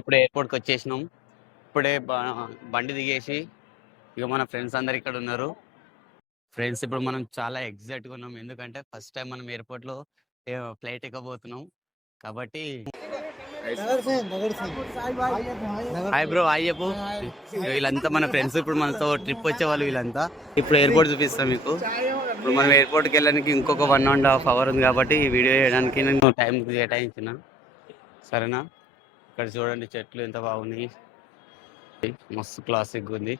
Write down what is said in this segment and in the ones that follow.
ఇప్పుడు ఎయిర్పోర్ట్కి వచ్చేసినాం. ఇప్పుడే బండి దిగేసి ఇక మన ఫ్రెండ్స్ అందరు ఇక్కడ ఉన్నారు. ఫ్రెండ్స్ ఇప్పుడు మనం చాలా ఎగ్జైట్గా ఉన్నాం, ఎందుకంటే ఫస్ట్ టైం మనం ఎయిర్పోర్ట్లో ఫ్లైట్ ఎక్కబోతున్నాం కాబట్టి. హాయ్ బ్రో, హాయ్ చెప్పు. వీళ్ళంతా మన ఫ్రెండ్స్, ఇప్పుడు మనతో ట్రిప్ వచ్చే వాళ్ళు వీళ్ళంతా. ఇప్పుడు ఎయిర్పోర్ట్ చూపిస్తాం మీకు. ఇప్పుడు మనం ఎయిర్పోర్ట్కి వెళ్ళడానికి ఇంకొక 1.5 hours ఉంది కాబట్టి ఈ వీడియో చేయడానికి నేను టైం కేటాయించిన. సరేనా? ఇక్కడ చూడండి చెట్లు ఎంత బాగున్నాయి, మస్తు క్లాసిక్ ఉంది.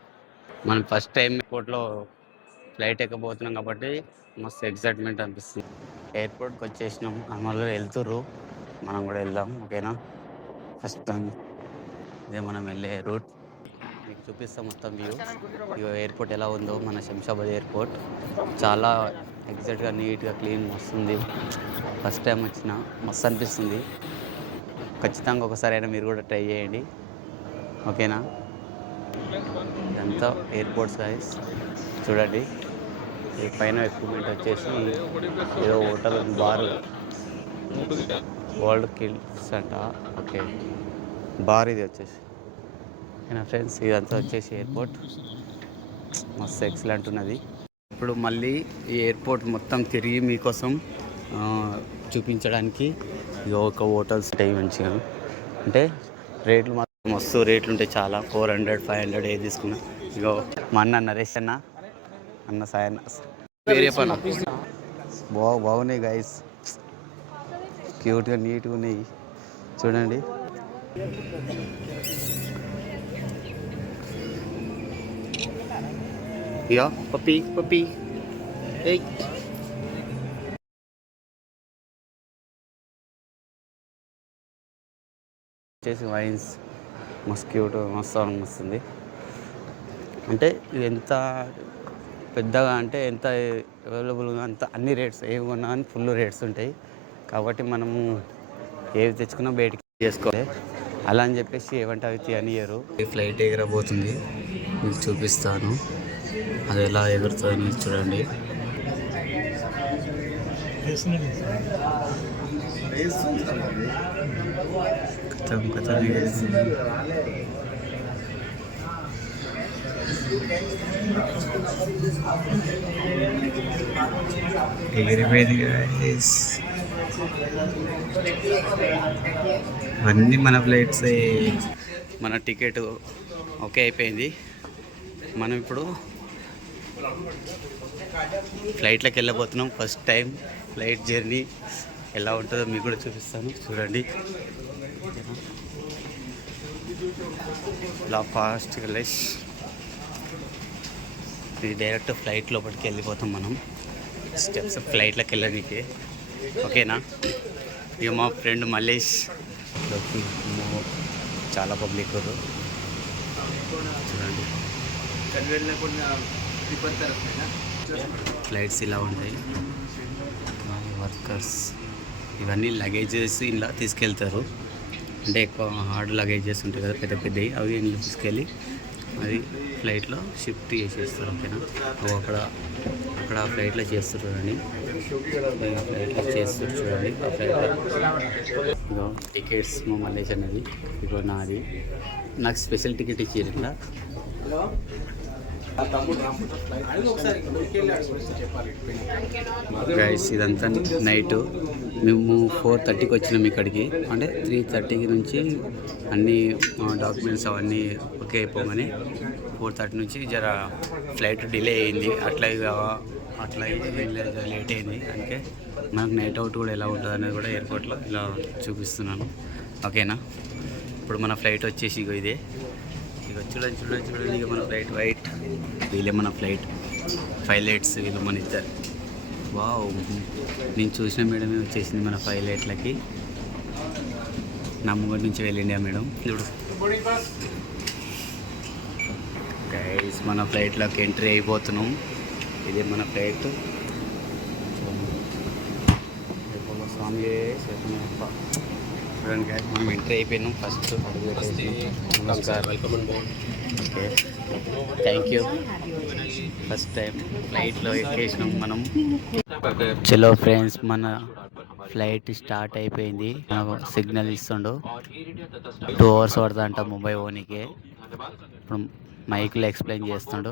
మనం ఫస్ట్ టైం ఎయిర్పోర్ట్లో ఫ్లైట్ ఎక్కబోతున్నాం కాబట్టి మస్తు ఎక్సైట్మెంట్ అనిపిస్తుంది. ఎయిర్పోర్ట్కి వచ్చేసినాం, అమ్మలు వెళ్తుర్రు, మనం కూడా వెళ్దాం. ఓకేనా? ఫస్ట్ టైం ఇదే మనం వెళ్ళే రూట్, మీకు చూపిస్తాం మొత్తం వ్యూ. ఇక ఎయిర్పోర్ట్ ఎలా ఉందో, మన శంషాబాద్ ఎయిర్పోర్ట్ చాలా ఎగ్జాక్ట్గా నీట్గా క్లీన్ వస్తుంది. ఫస్ట్ టైం వచ్చిన మస్తు అనిపిస్తుంది. ఖచ్చితంగా ఒకసారి అయినా మీరు కూడా ట్రై చేయండి. ఓకేనా? ఇదంతా ఎయిర్పోర్ట్స్ గైస్, చూడండి. ఈ పైన ఎక్విప్మెంట్ వచ్చేసి ఏదో హోటల్ బార్, వరల్డ్ కిల్స్ అంట. ఓకే, బార్ ఇది వచ్చేసి. ఓకేనా ఫ్రెండ్స్, ఇదంతా వచ్చేసి ఎయిర్పోర్ట్ మస్తు ఎక్సలెంట్ ఉన్నది. ఇప్పుడు మళ్ళీ ఈ ఎయిర్పోర్ట్ మొత్తం తిరిగి మీకోసం చూపించడానికి ఇక ఒక హోటల్స్ ఉంటాయి మంచిగా. అంటే రేట్లు మాత్రం మస్తు రేట్లు ఉంటాయి, చాలా 400, 500 ఏది తీసుకున్నా. ఇగో మా అన్న నరేష్ అన్న సాయన్న వేరే పని బాగున్నాయి గైస్, క్యూట్గా నీట్గా ఉన్నాయి చూడండి. ఇక పప్పి వచ్చేసి వైన్స్ మస్తు క్యూట్, మస్తు వస్తుంది. అంటే ఇది ఎంత పెద్దగా అంటే ఎంత అవైలబుల్గా అంత అన్ని రేట్స్ ఏవి కొన్నా కానీ ఫుల్ రేట్స్ ఉంటాయి. కాబట్టి మనము ఏవి తెచ్చుకున్నా బయటికి చేసుకోవాలి. అలా అని చెప్పేసి ఏమంటే అవి తీయనియరు. ఫ్లైట్ ఎగరబోతుంది, మీకు చూపిస్తాను అది ఎలా ఎగురుతుందని. చూడండి, ఎగిరిపోయింది గైస్. అన్నీ మన ఫ్లైట్స్. మన టికెట్ ఓకే అయిపోయింది. మనం ఇప్పుడు ఫ్లైట్లోకి వెళ్ళబోతున్నాం. ఫస్ట్ టైం ఫ్లైట్ జర్నీ ఎలా ఉంటుందో మీకు కూడా చూపిస్తాను, చూడండి. ఇలా ఫాస్ట్గా లెస్ ఇది డైరెక్ట్ ఫ్లైట్ లోపలికి వెళ్ళిపోతాం మనం, స్టెప్స్ ఫ్లైట్లోకి వెళ్ళడానికి. ఓకేనా? ఇక మా ఫ్రెండ్ మల్లేష్ చాలా పబ్లిక్ చూడండి. ఫ్లైట్స్ ఇలా ఉంటాయి. వర్కర్స్ ఇవన్నీ లగేజెస్ ఇలా తీసుకెళ్తారు. అంటే ఎక్కువ హార్డ్ లగేజెస్ ఉంటాయి కదా, పెద్ద పెద్దవి, అవి ఇంట్లో తీసుకెళ్ళి అది ఫ్లైట్లో షిఫ్ట్ చేసేస్తారు. ఓకేనా? అక్కడ ఫ్లైట్లో చేస్తారు చూడండి, ఫ్లైట్లో చేస్తారు చూడండి. ఆ ఫ్లైట్లో ఇగో టికెట్స్ మా మల్లేష్ అన్నది, ఇగో నాది. నాకు స్పెషల్ టికెట్ ఇచ్చారు ఇట్లా. గైస్ ఇదంతా నైట్ మేము 4:30కి వచ్చినాం ఇక్కడికి. అంటే 3:30 నుంచి అన్ని డాక్యుమెంట్స్ అవన్నీ ఓకే అయిపోగానే 4:30 నుంచి జర ఫ్లైట్ డిలే అయింది. అట్లా లేట్ అయింది. అందుకే మనకు నైట్ అవుట్ కూడా ఎలా ఉంటుంది అనేది కూడా ఎయిర్పోర్ట్లో ఇలా చూపిస్తున్నాను. ఓకేనా? ఇప్పుడు మన ఫ్లైట్ వచ్చేసి ఇగో ఇదే. ఇక చూడండి ఇక మన ఫ్లైట్ వైట్. వీళ్ళే మన ఫ్లైట్ పైలట్స్, వీళ్ళు మన ఇద్దరు. వావ్, నేను చూసిన మేడమే వచ్చేసింది మన పైలట్లకి. నా ముంగటి నుంచి వెళ్ళిండి ఆ మేడం. చూడు గైస్, మన ఫ్లైట్లోకి ఎంట్రీ అయిపోతున్నాం. ఇదే మన ఫ్లైట్. స్వామి చూడండి గైస్, మనం ఎంట్రీ అయిపోయినాం. ఫస్ట్ నమస్కారం, welcome and okay, thank you. First time ఫ్లైట్లో ఎక్కేసినాం మనం. చలో ఫ్రెండ్స్, మన ఫ్లైట్ స్టార్ట్ అయిపోయింది. నాకు సిగ్నల్ ఇస్తుండు. 2 hours పడుతుందంట ముంబై ఓనికి. ఇప్పుడు మైక్లో ఎక్స్ప్లెయిన్ చేస్తుండు.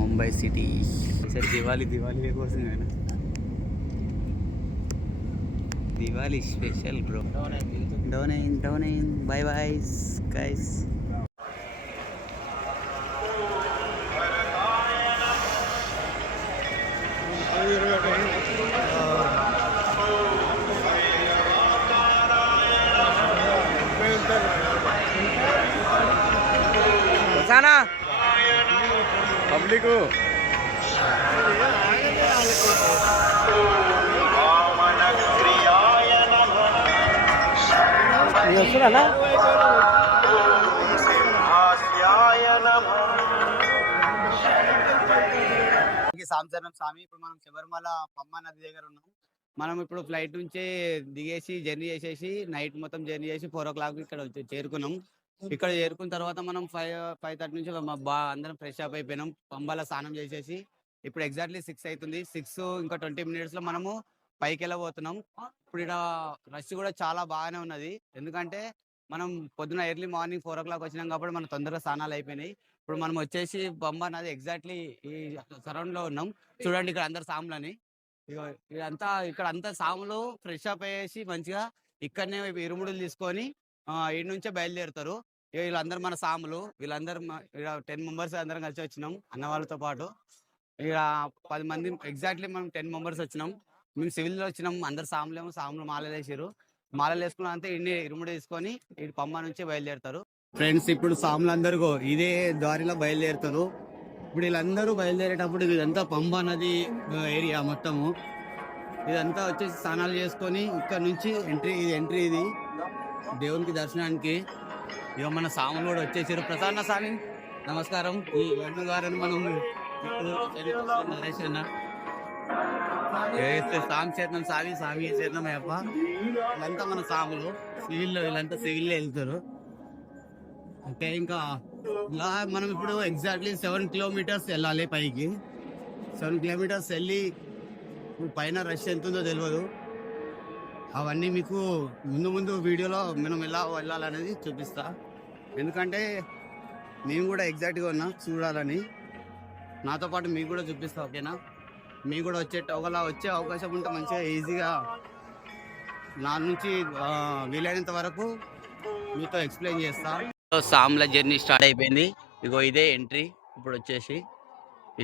ముంబై సిటీ సార్ దివాళీ కోసం దివాళీ స్పెషల్ బ్రో. డౌన్ అయింది. By bye guys. పబ్లిక్ వస్తున్నా సాంసరం స్వామి. ఇప్పుడు మనం శబరిమల పంబా నది దగ్గర ఉన్నాం. మనం ఇప్పుడు ఫ్లైట్ నుంచి దిగేసి జర్నీ చేసేసి నైట్ మొత్తం జర్నీ చేసి 4 o'clock ఇక్కడ చేరుకున్నాం. ఇక్కడ చేరుకున్న తర్వాత మనం 5:30 నుంచి అందరం ఫ్రెష్ అప్ అయిపోయినాం. పంబాల స్నానం చేసేసి ఇప్పుడు ఎగ్జాక్ట్లీ 6 అవుతుంది. 6 ఇంకా 20 minutes లో మనము పైకి వెళ్ళబోతున్నాం. ఇప్పుడు ఇక్కడ రష్ కూడా చాలా బాగానే ఉన్నది. ఎందుకంటే మనం పొద్దున ఎర్లీ మార్నింగ్ 4 o'clock వచ్చినాం కాబట్టి మనం తొందరగా స్నానాలు అయిపోయినాయి. ఇప్పుడు మనం వచ్చేసి పంబా నది ఎగ్జాక్ట్లీ ఈ సరౌండ్ లో ఉన్నాం. చూడండి ఇక్కడ అందరు సాములని. ఇక్కడ అంతా సాములు ఫ్రెష్ అప్ అయ్యేసి మంచిగా ఇక్కడనే ఇరుముడులు తీసుకొని ఈ నుంచే బయలుదేరుతారు. వీళ్ళందరూ మన సాములు. వీళ్ళందరూ 10 members అందరం కలిసి వచ్చినాం అన్న వాళ్ళతో పాటు. ఇక 10 మంది ఎగ్జాక్ట్లీ మనం 10 members వచ్చినాం. మేము సివిల్లో వచ్చినాం. అందరు సాములు మాలలు వేసారు. మాలలు వేసుకున్న అంతా ఇన్ని ఇరుముడు తీసుకొని ఈ పంబా నుంచి బయలుదేరుతారు. ఫ్రెండ్స్ ఇప్పుడు సాములందరూ ఇదే దారిలో బయలుదేరుతారు. ఇప్పుడు వీళ్ళందరూ బయలుదేరేటప్పుడు ఇదంతా పంబా నది ఏరియా మొత్తము. ఇదంతా వచ్చేసి స్నానాలు చేసుకొని ఇక్కడ నుంచి ఎంట్రీ ఇది దేవునికి దర్శనానికి. ఇక మన సాములు కూడా వచ్చేసారు. ప్రసన్న స్వామి నమస్కారం. ఈ వెన్ను గారని మనం నరేష్ అన్న సామి చేతనం సామి చేతనం అయ్యప్ప. వీళ్ళంతా మన సాములు వీళ్ళంతా సివిల్లో వెళ్తారు. అంటే ఇంకా ఇలా మనం ఇప్పుడు ఎగ్జాక్ట్లీ 7 kilometers వెళ్ళాలి పైకి. 7 kilometers వెళ్ళి పైన రష్ ఎంత ఉందో తెలియదు. అవన్నీ మీకు ముందు వీడియోలో మనం ఎలా వెళ్ళాలనేది చూపిస్తా. ఎందుకంటే నేను కూడా ఎగ్జాక్ట్గా ఉన్నా చూడాలని. నాతో పాటు మీకు కూడా చూపిస్తా. ఓకేనా? మీకు కూడా వచ్చే అవకాశం ఉంటే మంచిగా ఈజీగా నా నుంచి వీలైనంత వరకు మీతో ఎక్స్ప్లెయిన్ చేస్తా. సామ్ల జర్నీ స్టార్ట్ అయిపోయింది. ఇగో ఇదే ఎంట్రీ. ఇప్పుడు వచ్చేసి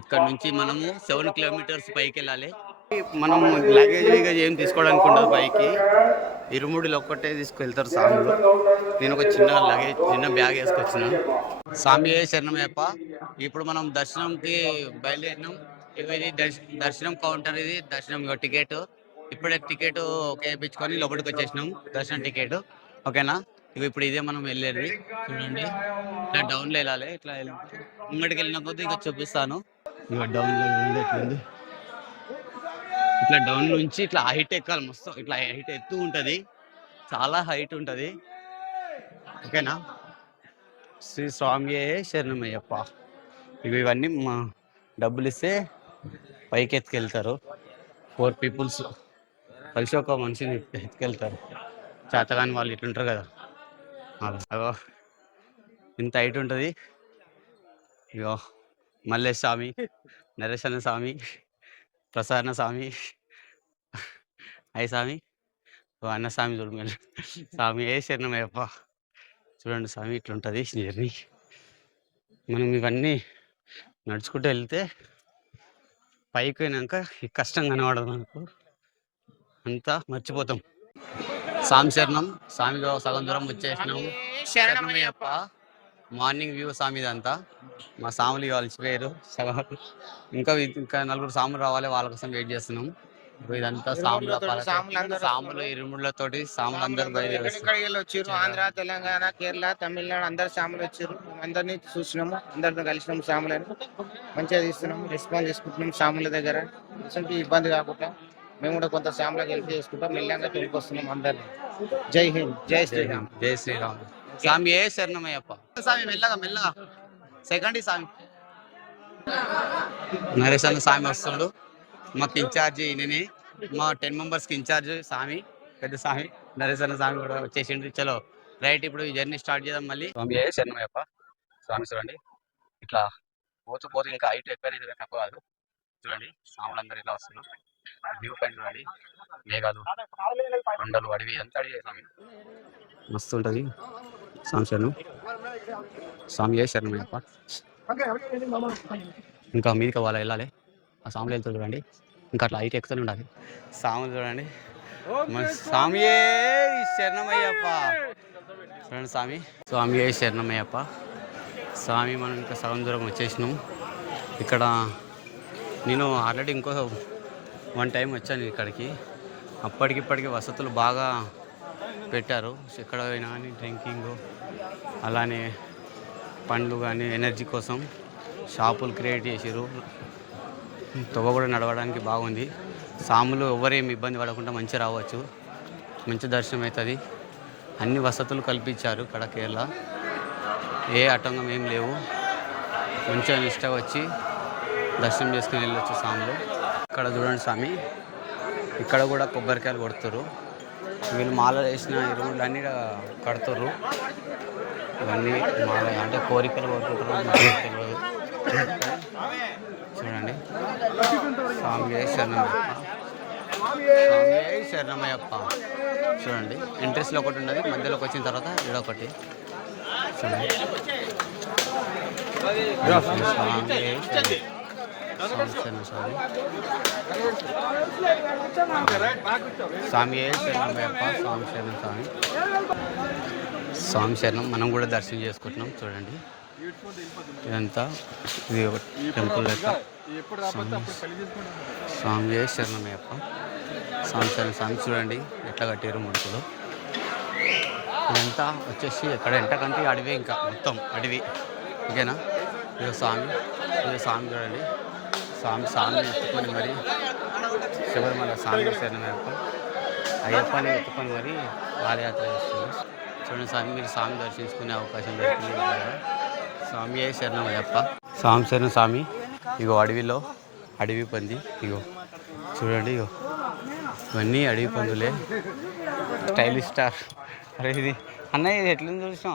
ఇక్కడ నుంచి మనము 7 kilometers పైకి వెళ్ళాలి. మనం లగేజ్ ఏం తీసుకోవడానికి ఉండదు. పైకి ఇరుముడిలో ఒక్కటే తీసుకువెళ్తారు సాములు. నేను ఒక చిన్న బ్యాగ్ వేసుకొచ్చిన. స్వామి శరణమయ్యప్ప. ఇప్పుడు మనం దర్శనంకి బయలుదేరినాం. ఇది దర్శనం కౌంటర్. ఇది దర్శనం టికెట్. ఇప్పుడే టికెట్ వేయించుకొని లోపలికి వచ్చేసినాం. దర్శనం టికెట్ ఓకేనా? ఇప్పుడు ఇదే మనం వెళ్ళేది. చూడండి ఇట్లా డౌన్లో వెళ్ళాలి. ఇట్లా ముంగడికి వెళ్ళిన కొద్దీ ఇక చూపిస్తాను. ఇక డౌన్లో ఎట్లుంది. ఇట్లా డౌన్ నుంచి ఇట్లా హైట్ ఎక్కాలి. మొత్తం ఇట్లా హైట్ ఎత్తు ఉంటుంది. చాలా హైట్ ఉంటుంది. ఓకేనా? శ్రీ స్వామి శరణమయ్యప్ప. ఇవన్నీ మా డబ్బులు ఇస్తే పైకి ఎత్తుకెళ్తారు. 4 peoples కలిసి ఒక మనిషిని ఎత్తుకెళ్తారు. చేతగాని వాళ్ళు ఇట్లుంటారు కదా. ఇంత హైట్ ఉంటుంది. ఇగో మల్లేష్ స్వామి, నరేశన్న స్వామి, ప్రసన్న స్వామి, అయ్య స్వామి, అన్న స్వామి చూడు. స్వామి శరణమయ్యప్ప. చూడండి స్వామి ఇట్లుంటుంది జర్నీ. మనం ఇవన్నీ నడుచుకుంటూ వెళ్తే పైకి పోయినాక కష్టం కనబడదు మనకు. అంతా మర్చిపోతాం. స్వామి శరణం. స్వామిగా సగం దూరం వచ్చేసినాము. శరణమయ్యప్ప. మార్నింగ్ వ్యూ స్వామి ఇదంతా. మా సాములు కలిసిపోయారు సగం. ఇంకా 4 సాములు రావాలి. వాళ్ళ కోసం వెయిట్ చేస్తున్నాం. ఇదంతా సాములు ఇరుముళ్ళతోటి సాములు అందరూ వచ్చారు. ఆంధ్ర, తెలంగాణ, కేరళ, తమిళనాడు అందరు సాములు వచ్చారు. అందరినీ చూసినాము. అందరితో కలిసినాము. సాములని మంచిగా తీస్తున్నాము. రెస్పాన్స్ చేసుకుంటున్నాము సాముల దగ్గర. ఇబ్బంది కాకుండా మేము కూడా కొంత శ్యామలకు హెల్ప్ చేసుకుంటాం, మెల్లంగా తొలికొస్తున్నాం అందరినీ. జై హింద్, జై శ్రీరామ్. జై శ్రీరామ్. స్వామి ఏ శరణమయ్యప్ప. స్వామి మెల్లగా మెల్లగా సెకండ్ స్వామి. నరేష్ అన్న స్వామి వస్తుండు. మాకు ఇన్ఛార్జి ఈయనని, మా 10 మెంబర్స్కి ఇన్ఛార్జ్ స్వామి, పెద్ద స్వామి నరేష్ అన్న స్వామి కూడా వచ్చేసిండు. చలో రైట్, ఇప్పుడు ఈ జర్నీ స్టార్ట్ చేద్దాం మళ్ళీ. స్వామి ఏ శరణమయ్యప్ప. స్వామి చూడండి ఇట్లా పోతూ పోతూ ఇంకా హైట్ ఎక్కువ తక్కువ కాదు. చూడండి స్వాములందరూ ఇట్లా వస్తున్నారు. వ్యూ పాయింట్ చూడండి, మేఘాలు, కొండలు, అడవి అంతా అడిగి స్వామి మస్తు ఉంటుంది. స్వామి శరణం. స్వామి ఏ శరణమయ్యప్ప. ఇంకా మీదికి వాళ్ళ వెళ్ళాలి, ఆ స్వాములు వెళ్తారు చూడండి, ఇంకా అట్లా హైట్ ఎక్కుతూనే ఉండాలి. స్వాములు చూడండి, మన స్వామి ఏ శరణమయ్యప్ప. చూడండి స్వామి, స్వామి ఏ శరణమయ్యప్ప. స్వామి మనం ఇంకా సగం దూరం వచ్చేసినాం. ఇక్కడ నేను ఆల్రెడీ ఇంకో 1 టైం వచ్చాను ఇక్కడికి. అప్పటికిప్పటికి వసతులు బాగా పెట్టారు. ఎక్కడ పోయినా కానీ డ్రింకింగ్, అలానే పండ్లు కానీ ఎనర్జీ కోసం షాపులు క్రియేట్ చేసారు. తొవ్వ కూడా నడవడానికి బాగుంది. సాములు ఎవరేమి ఇబ్బంది పడకుండా మంచిగా రావచ్చు, మంచి దర్శనం అవుతుంది. అన్ని వసతులు కల్పించారు ఇక్కడ కేరళ. ఏ ఆటంకం ఏం లేవు. మంచిగా నిష్టగా వచ్చి దర్శనం చేసుకుని వెళ్ళొచ్చు సాములు. ఇక్కడ చూడండి స్వామి, ఇక్కడ కూడా కొబ్బరికాయలు కొడుతుర్రు. వీళ్ళు మాల వేసిన ఇరువులు అన్నీ కడుతుర్రు. ఇవన్నీ మాల అంటే కోరికలు కొడుతుంటారు, తెలియదు. చూడండి స్వామి శరణమయ్యప్ప. స్వామి శరణమయ్యప్ప. చూడండి ఎంట్రెస్లో ఒకటి ఉన్నది, మధ్యలోకి వచ్చిన తర్వాత ఇడొకటి. చూడండి స్వామి ఏ శరణమయ్యప్ప. స్వామి శరణం. స్వామి స్వామి శరణం. మనం కూడా దర్శనం చేసుకుంటున్నాం. చూడండి ఇదంతా ఇది ఒక టెంపుల్ లెక్క. స్వామి ఏ శరణమయ్యప్ప. స్వామి శరణం. స్వామి చూడండి ఎట్లా కట్టారు మనుషులు. ఇదంతా వచ్చేసి ఎక్కడ ఎంటకంటే అడవి, ఇంకా మొత్తం అడవి. ఓకేనా. ఇదో స్వామి, ఇదో స్వామి చూడండి. స్వామిని ఎత్తుకొని మరి శబరిమల స్వామి శరణమయ్యప్ప అయ్యప్పని ఎత్తుకొని మరి పాదయాత్ర చేస్తుంది. చూడండి స్వామి, మీరు స్వామి దర్శించుకునే అవకాశం దొరికింది కదా. స్వామి ఏ శరణమయ్యప్ప. స్వామి శరణం. స్వామి ఇగో అడవిలో అడవి పంది, ఇగో చూడండి, ఇగో ఇవన్నీ అడవి పందులే. Stylish star. అరే ఇది అన్నయ్య, ఇది ఎట్లుంది చూసాం.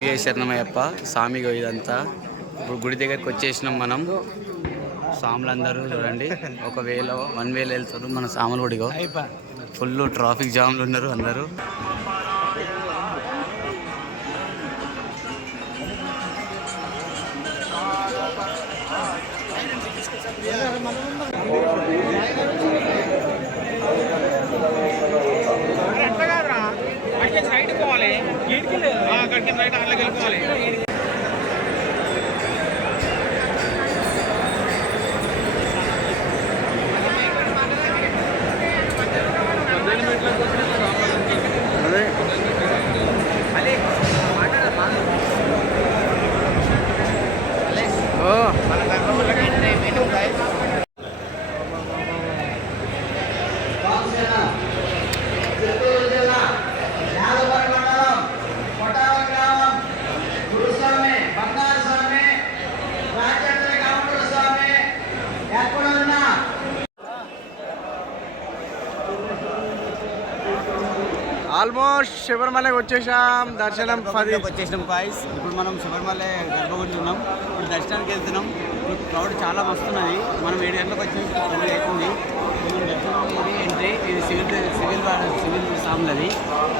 ఏ శరణమయ్యప్ప. స్వామి ఇదంతా ఇప్పుడు గుడి దగ్గరికి వచ్చేసినాం మనం. స్వాములందరూ చూడండి ఒక వేలో 1 వేలో వెళ్తారు. మన స్వాములు గుడిగో ఫుల్ ట్రాఫిక్ జామ్లు ఉన్నారు అందరూ. ఆల్మోస్ట్ శబరిమలకి వచ్చేసాం. దర్శనం 10 వచ్చేసినాం గాయ్స్. ఇప్పుడు మనం శబరిమల గర్భగుడిలో ఉన్నాం. ఇప్పుడు దర్శనానికి వెళ్తున్నాం. ఇప్పుడు క్రౌడ్ చాలా వస్తున్నది. మనం 7 గంటలకు వచ్చి 9 అవుతుంది. ఇది ఎంట్రీ. ఇది సివిల్ సాములది.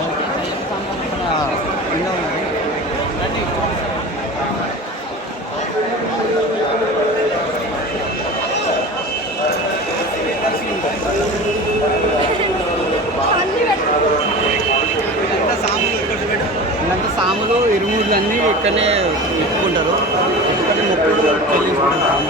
అక్కడ ఉన్నది. రండి. ఇదంతా సాములు ఇరుముళ్ళు అన్నీ ఇక్కడనే ఎత్తుకుంటారు. ఎత్తుకొని మొక్కులు చెల్లించుకుంటారు.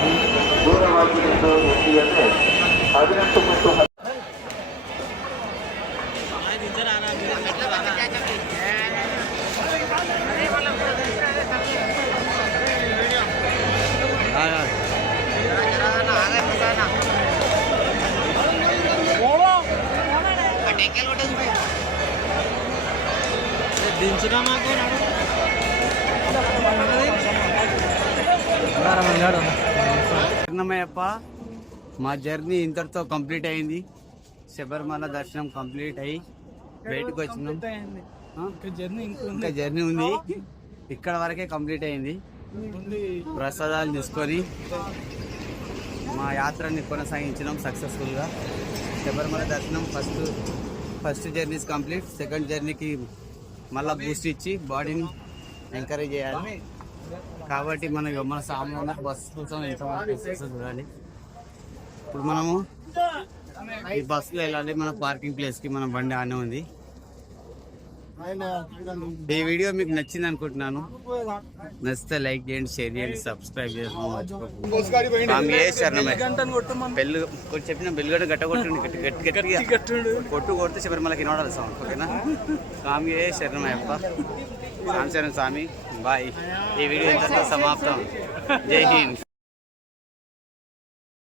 శరణమయ్యప్ప మా జర్నీ ఇంతటితో కంప్లీట్ అయింది. శబరిమల దర్శనం కంప్లీట్ అయ్యి బయటకు వచ్చినాం. ఇంకా జర్నీ ఉంది, ఇక్కడ వరకే కంప్లీట్ అయింది. ప్రసాదాలు తీసుకొని మా యాత్రని కొనసాగించినాం సక్సెస్ఫుల్గా. శబరిమల దర్శనం ఫస్ట్ జర్నీ కంప్లీట్. సెకండ్ జర్నీకి మళ్ళీ బూస్ట్ ఇచ్చి బాడీని ఎంకరేజ్ చేయాలి కాబట్టి మన సామాన్య బస్సు కోసం ఎంత చూడాలి. ఇప్పుడు మనము ఈ బస్సులో వెళ్ళాలి మన పార్కింగ్ ప్లేస్కి. మన బండి ఆనే ఉంది. ఈ వీడియో మీకు నచ్చింది అనుకుంటున్నాను. నచ్చితే లైక్ చేయండి, షేర్ చేయండి, సబ్స్క్రైబ్ చేసుకోండి. బెల్లు చెప్పిన బెల్లుగడ్డ గట్ట కొట్టు శబరిమలకి వినోడాలి సౌండ్. ఓకేనా? స్వామి శరణమయ్యప్ప. రామశరణం స్వామి. బాయ్. ఈ వీడియో ఇంతతో సమాప్తం. జై హింద్.